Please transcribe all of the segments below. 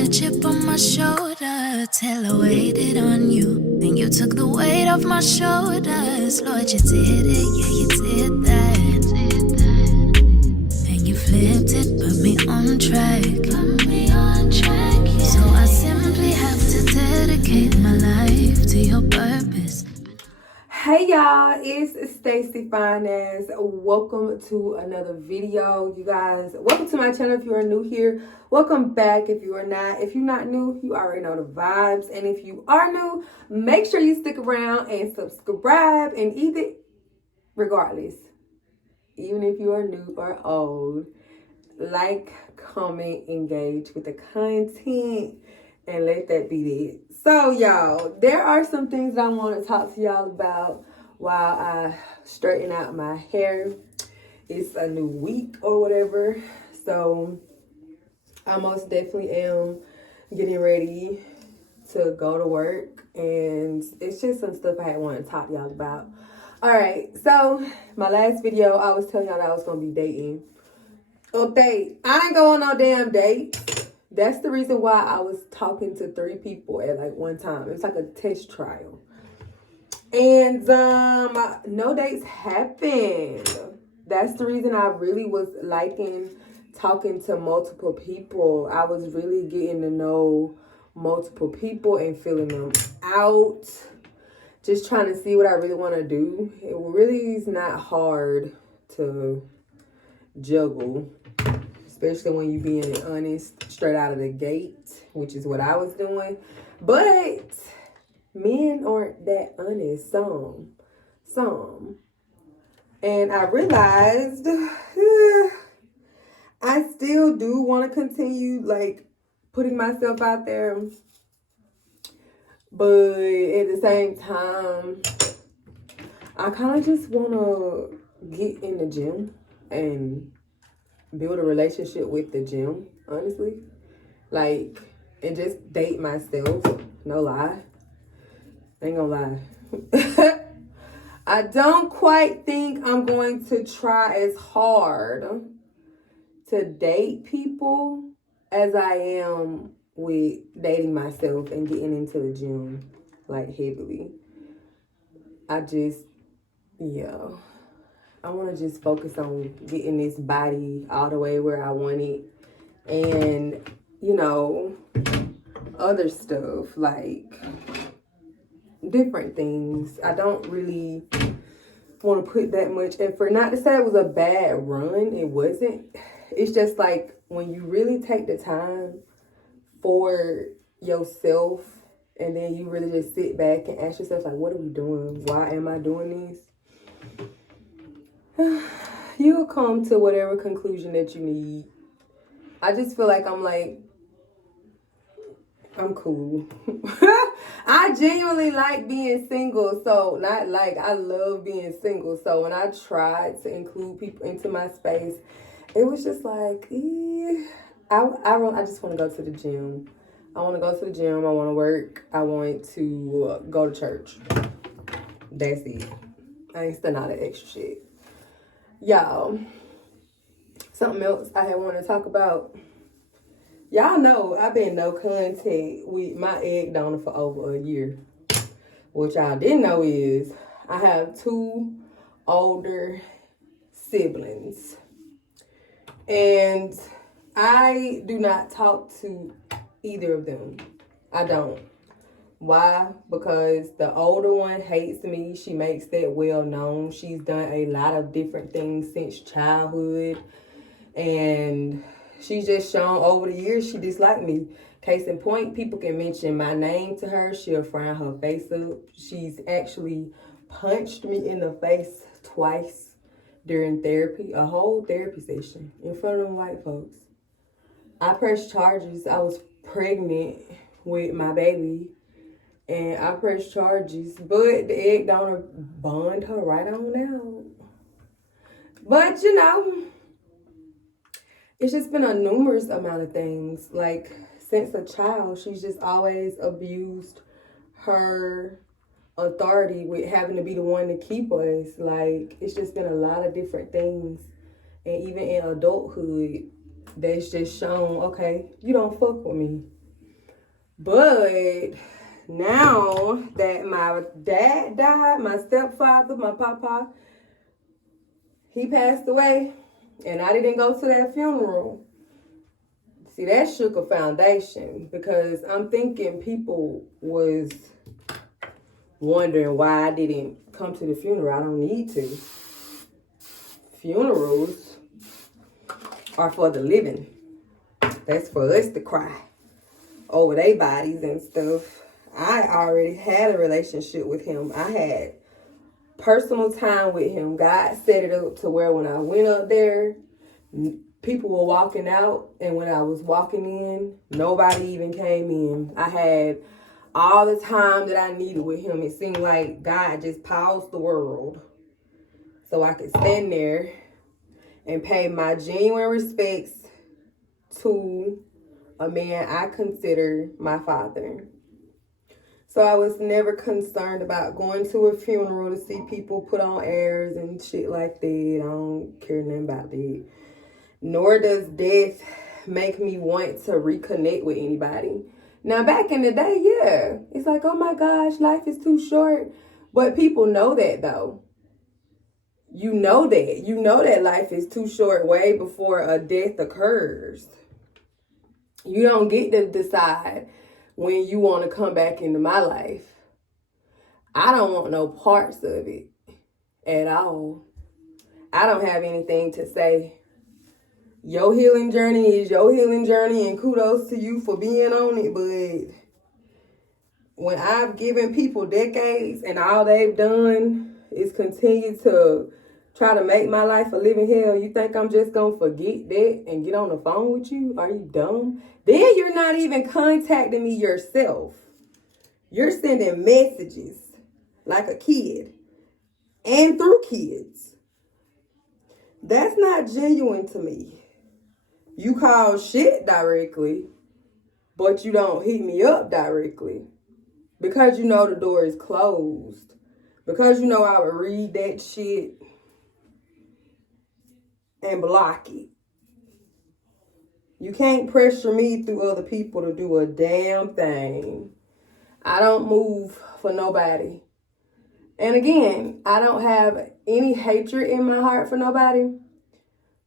a chip on my shoulder till I waited on you. Then you took the weight off my shoulders. Lord, you did it, yeah, you did that. And you flipped it, put me on track. So I simply have to dedicate my life to your purpose. Hey y'all, it's Stacy Finance. Welcome to another video, you guys. Welcome to my channel if you are new here. Welcome back if you are not. If you're not new, you already know the vibes. And if you are new, make sure you stick around and subscribe. And regardless, even if you are new or old, like, comment, engage with the content, and let that be it. So y'all, there are some things that I want to talk to y'all about while I straighten out my hair. It's a new week or whatever, so I most definitely am getting ready to go to work, and it's just some stuff I want to talk to y'all about. All right, so my last video, I was telling y'all that I was gonna be dating. Okay, I ain't going on no damn date. That's the reason why I was talking to 3 people at like one time. It's like a test trial. And no dates happened. That's the reason I really was liking talking to multiple people. I was really getting to know multiple people and feeling them out. Just trying to see what I really want to do. It really is not hard to juggle, especially when you being honest straight out of the gate, which is what I was doing. But men aren't that honest, some. And I realized I still do want to continue like putting myself out there, but at the same time, I kind of just want to get in the gym and build a relationship with the gym, honestly. Like, and just date myself. No lie. Ain't gonna lie. I don't quite think I'm going to try as hard to date people as I am with dating myself and getting into the gym, like, heavily. I want to just focus on getting this body all the way where I want it. And, you know, other stuff, like different things. I don't really want to put that much effort. Not to say it was a bad run. It wasn't. It's just like when you really take the time for yourself and then you really just sit back and ask yourself, like, what are we doing? Why am I doing this? You'll come to whatever conclusion that you need. I just feel like I'm cool. I genuinely like being single. So I love being single. So when I tried to include people into my space, it was just like, I just want to go to the gym. I want to go to the gym. I want to work. I want to go to church. That's it. I ain't studying all that extra shit. Y'all, something else I had wanted to talk about. Y'all know I've been no contact with my egg donor for over a year. What y'all didn't know is I have 2 older siblings. And I do not talk to either of them. I don't. Why? Because the older one hates me. She makes that well known. She's done a lot of different things since childhood. And she's just shown over the years she disliked me. Case in point, people can mention my name to her. She'll frown her face up. She's actually punched me in the face twice during therapy. A whole therapy session in front of them white folks. I pressed charges. I was pregnant with my baby. And I pressed charges, but the egg donor bond her right on out. But, you know, it's just been a numerous amount of things. Like, since a child, she's just always abused her authority with having to be the one to keep us. Like, it's just been a lot of different things. And even in adulthood, that's just shown, okay, you don't fuck with me. But now that my dad died, my stepfather, my papa, he passed away, and I didn't go to that funeral. See, that shook a foundation, because I'm thinking people was wondering why I didn't come to the funeral. I don't need to. Funerals are for the living. That's for us to cry over their bodies and stuff. I already had a relationship with him. I had personal time with him. God set it up to where when I went up there, people were walking out, and when I was walking in, nobody even came in. I had all the time that I needed with him. It seemed like God just paused the world so I could stand there and pay my genuine respects to a man I consider my father. So I was never concerned about going to a funeral to see people put on airs and shit like that. I don't care nothing about that. Nor does death make me want to reconnect with anybody. Now, back in the day, yeah, it's like, oh my gosh, life is too short. But people know that, though. You know that. You know that life is too short way before a death occurs. You don't get to decide when you want to come back into my life. I don't want no parts of it at all. I don't have anything to say. Your healing journey is your healing journey, and kudos to you for being on it. But when I've given people decades and all they've done is continue to try to make my life a living hell, you think I'm just going to forget that and get on the phone with you? Are you dumb? Then you're not even contacting me yourself. You're sending messages like a kid and through kids. That's not genuine to me. You call shit directly, but you don't hit me up directly. Because you know the door is closed. Because you know I would read that shit and block it. You can't pressure me through other people to do a damn thing. I don't move for nobody. And again, I don't have any hatred in my heart for nobody.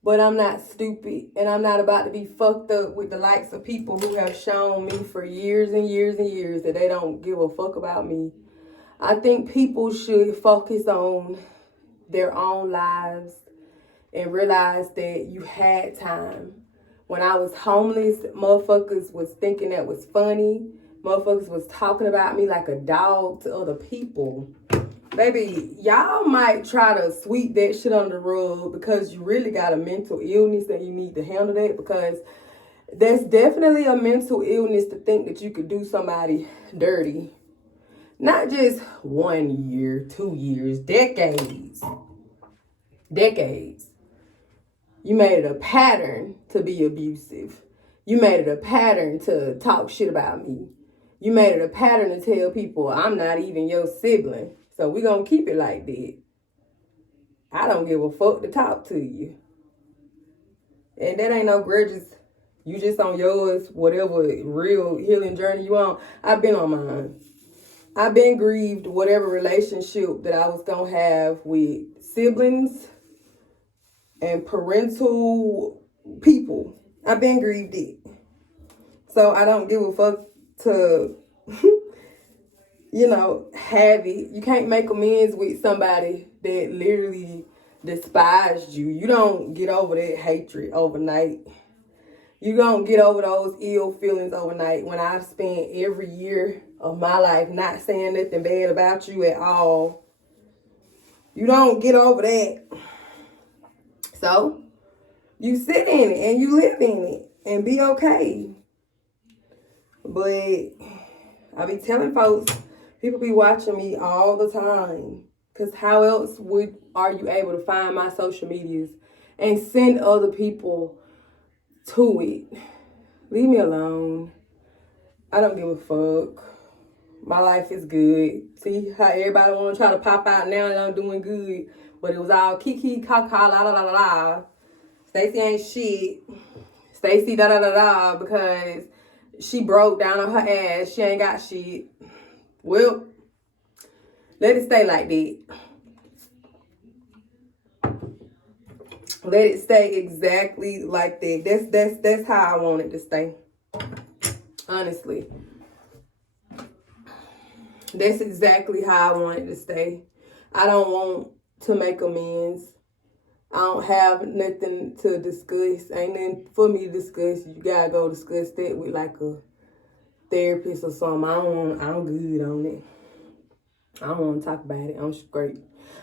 But I'm not stupid, and I'm not about to be fucked up with the likes of people who have shown me for years and years and years that they don't give a fuck about me. I think people should focus on their own lives and realize that you had time. When I was homeless, motherfuckers was thinking that was funny. Motherfuckers was talking about me like a dog to other people. Baby, y'all might try to sweep that shit under the rug because you really got a mental illness and you need to handle that, because that's definitely a mental illness to think that you could do somebody dirty. Not just 1 year, 2 years, decades. Decades. You made it a pattern to be abusive. You made it a pattern to talk shit about me. You made it a pattern to tell people I'm not even your sibling. So we're going to keep it like that. I don't give a fuck to talk to you. And that ain't no grudges. You just on yours, whatever real healing journey you on. I've been on mine. I've been grieved whatever relationship that I was going to have with siblings and parental people. I've been grieved it. So I don't give a fuck to... have it. You can't make amends with somebody that literally despised you. You don't get over that hatred overnight. You don't get over those ill feelings overnight. When I've spent every year of my life not saying nothing bad about you at all, you don't get over that. So, you sit in it and you live in it and be okay. But I be telling folks, people be watching me all the time. Because how else are you able to find my social medias and send other people to it? Leave me alone. I don't give a fuck. My life is good. See how everybody want to try to pop out now and I'm doing good. But it was all kiki, kaka, la la la la la. Stacey ain't shit. Stacey da da da da, because She broke down on her ass. She ain't got shit. Well, let it stay like that. Let it stay exactly like that. That's how I want it to stay. Honestly. That's exactly how I want it to stay. I don't want to make amends. I don't have nothing to discuss. Ain't nothing for me to discuss. You gotta go discuss that with like a therapist or something. I'm good on it. I don't want to talk about it. I'm straight.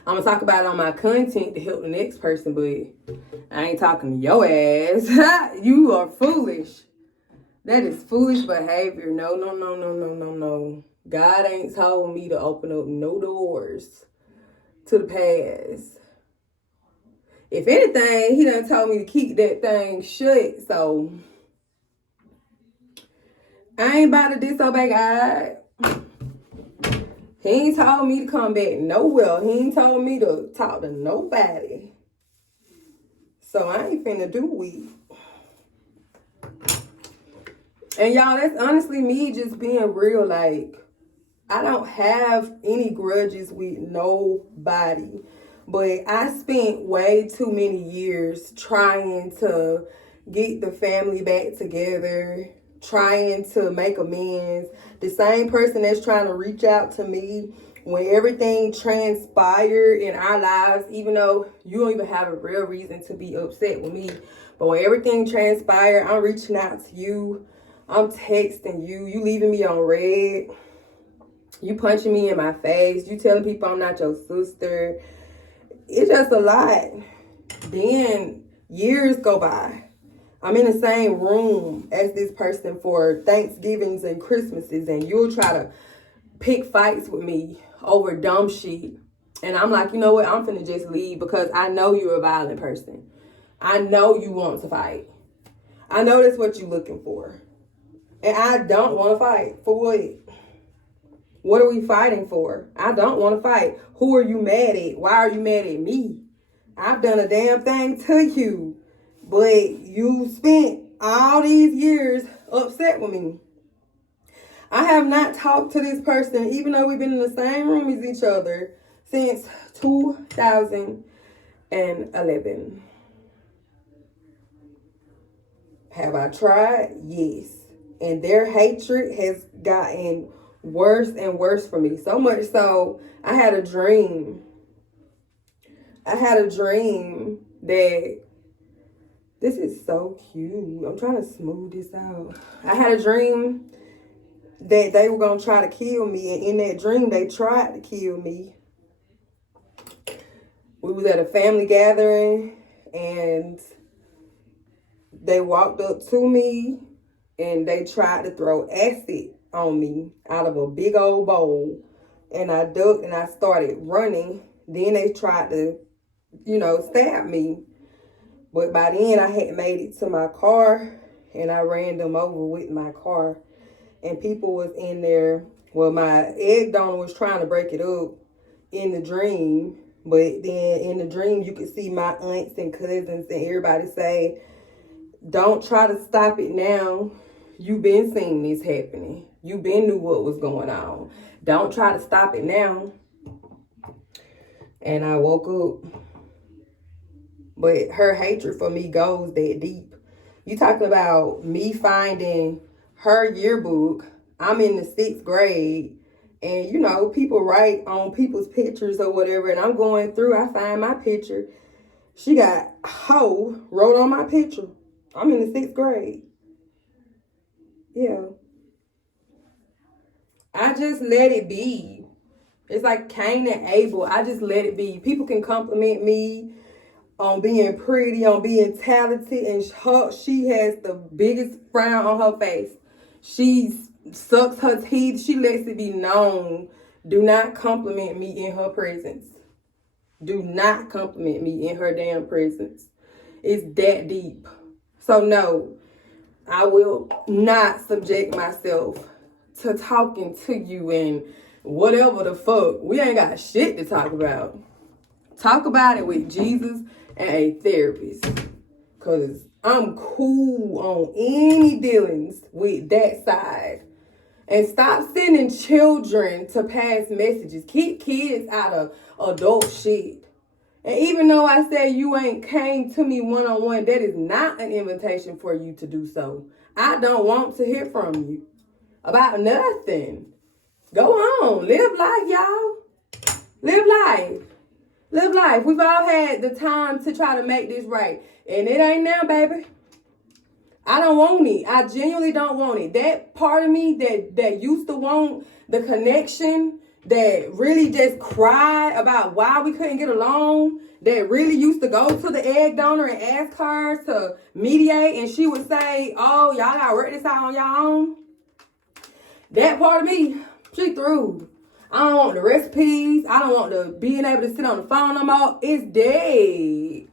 I'm gonna talk about it on my content to help the next person, but I ain't talking to your ass. You are foolish. That is foolish behavior. No. God ain't told me to open up no doors to the past. If anything, he done told me to keep that thing shut. So I ain't about to disobey God. He ain't told me to come back nowhere. He ain't told me to talk to nobody. So I ain't finna do it. And y'all, that's honestly me just being real. Like, I don't have any grudges with nobody. But I spent way too many years trying to get the family back together, trying to make amends. The same person that's trying to reach out to me when everything transpired in our lives, even though you don't even have a real reason to be upset with me. But when everything transpired, I'm reaching out to you. I'm texting you. You leaving me on red. You punching me in my face. You telling people I'm not your sister. It's just a lot. Then years go by. I'm in the same room as this person for Thanksgivings and Christmases, and you'll try to pick fights with me over dumb shit. And I'm like, you know what? I'm finna just leave because I know you're a violent person. I know you want to fight. I know that's what you're looking for. And I don't want to fight. For what? What are we fighting for? I don't want to fight. Who are you mad at? Why are you mad at me? I've done a damn thing to you. But you spent all these years upset with me. I have not talked to this person, even though we've been in the same room as each other, since 2011. Have I tried? Yes. And their hatred has gotten worse and worse for me. So much so, I had a dream. That, this is so cute. I'm trying to smooth this out. I had a dream that they were going to try to kill me. And in that dream, they tried to kill me. We was at a family gathering and they walked up to me and they tried to throw acid on me out of a big old bowl. And I ducked and I started running. Then they tried to, stab me. But by then I had made it to my car and I ran them over with my car. And people was in there. Well, my egg donor was trying to break it up in the dream. But then in the dream, you could see my aunts and cousins and everybody say, don't try to stop it now. You've been seeing this happening. You been knew what was going on. Don't try to stop it now. And I woke up. But her hatred for me goes that deep. You talking about me finding her yearbook. I'm in the 6th grade. And, people write on people's pictures or whatever. And I'm going through. I find my picture. She got hoe wrote on my picture. I'm in the 6th grade. Yeah. I just let it be. It's like Cain and Abel. I just let it be. People can compliment me on being pretty, on being talented, and she has the biggest frown on her face. She sucks her teeth. She lets it be known. Do not compliment me in her presence. Do not compliment me in her damn presence. It's that deep. So no, I will not subject myself to talking to you and whatever the fuck. We ain't got shit to talk about. Talk about it with Jesus and a therapist. Because I'm cool on any dealings with that side. And stop sending children to pass messages. Keep kids out of adult shit. And even though I said you ain't came to me one-on-one, that is not an invitation for you to do so. I don't want to hear from you about nothing. Go on. Live life, y'all. Live life. Live life. We've all had the time to try to make this right. And it ain't now, baby. I don't want it. I genuinely don't want it. That part of me that used to want the connection, that really just cried about why we couldn't get along, that really used to go to the egg donor and ask her to mediate, and she would say, oh, y'all gotta work this out on your own. That part of me, she through. I don't want the recipes. I don't want the being able to sit on the phone no more. It's dead.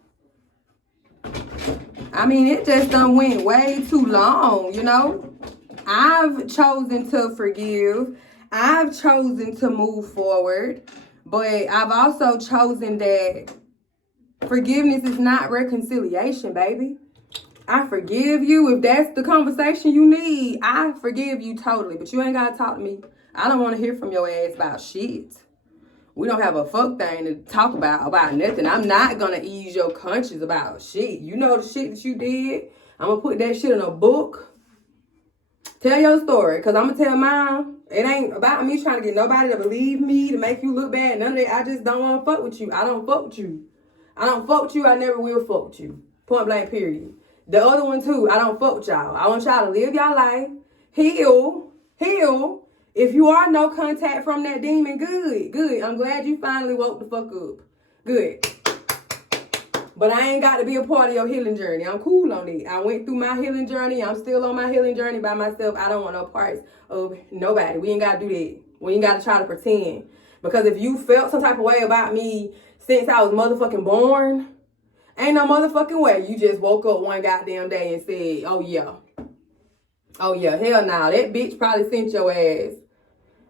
I mean, it just done went way too long, you know? I've chosen to forgive. I've chosen to move forward. But I've also chosen that forgiveness is not reconciliation, baby. I forgive you. If that's the conversation you need, I forgive you totally. But you ain't got to talk to me. I don't want to hear from your ass about shit. We don't have a fuck thing to talk about nothing. I'm not going to ease your conscience about shit. You know the shit that you did. I'm going to put that shit in a book. Tell your story, because I'm going to tell mine. It ain't about me trying to get nobody to believe me, to make you look bad. None of that. I just don't want to fuck with you. I don't fuck with you. I don't fuck with you. I never will fuck with you. Point blank, period. The other one, too, I don't fuck with y'all. I want y'all to live y'all life. Heal. If you are no contact from that demon, good. I'm glad you finally woke the fuck up. Good. But I ain't got to be a part of your healing journey. I'm cool on it. I went through my healing journey. I'm still on my healing journey by myself. I don't want no parts of nobody. We ain't got to do that. We ain't got to try to pretend. Because if you felt some type of way about me since I was motherfucking born, ain't no motherfucking way you just woke up one goddamn day and said, oh yeah, hell no. That bitch probably sent your ass.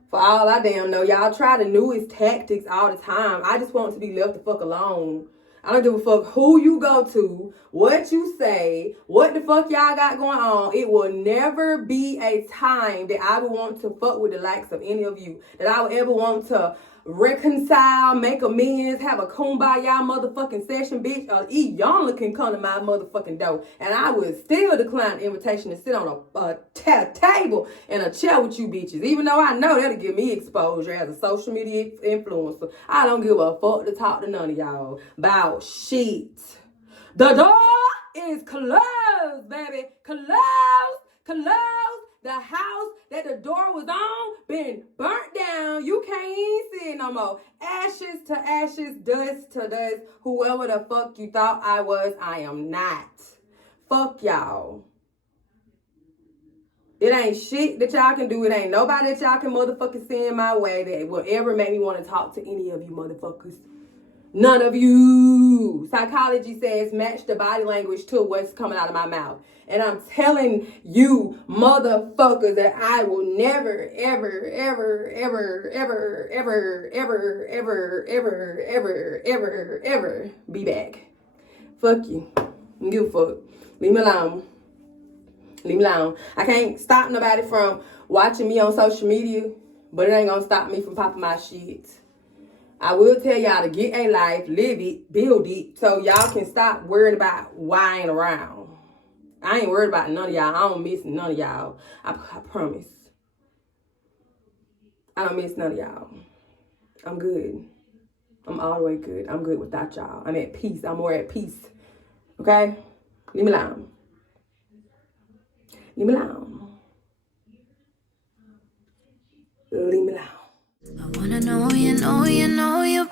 For all I damn know, y'all try the newest tactics all the time. I just want to be left the fuck alone. I don't give a fuck who you go to, what you say, what the fuck y'all got going on. It will never be a time that I would want to fuck with the likes of any of you. That I would ever want to reconcile, make amends, have a kumbaya motherfucking session, bitch. Y'all can come to my motherfucking door. And I would still decline the invitation to sit on a table and a chair with you bitches. Even though I know that'll give me exposure as a social media influencer. I don't give a fuck to talk to none of y'all about shit. The door is closed, baby. Closed. The house that the door was on been burnt down. You can't even see it no more. Ashes to ashes, dust to dust. Whoever the fuck you thought I was, I am not. Fuck y'all. It ain't shit that y'all can do. It ain't nobody that y'all can motherfucking send my way that will ever make me want to talk to any of you motherfuckers. None of you. Psychology says match the body language to what's coming out of my mouth. And I'm telling you, motherfuckers, that I will never, ever, ever, ever, ever, ever, ever, ever, ever, ever, ever, ever be back. Fuck you. Don't give a fuck. Leave me alone. Leave me alone. I can't stop nobody from watching me on social media, but it ain't gonna stop me from popping my shit. I will tell y'all to get a life, live it, build it, so y'all can stop worrying about why I ain't around. I ain't worried about none of y'all. I don't miss none of y'all. I promise. I don't miss none of y'all. I'm good. I'm all the way good. I'm good without y'all. I'm at peace. I'm more at peace. Okay? Leave me alone. Leave me alone. Leave me alone. I wanna know you, you're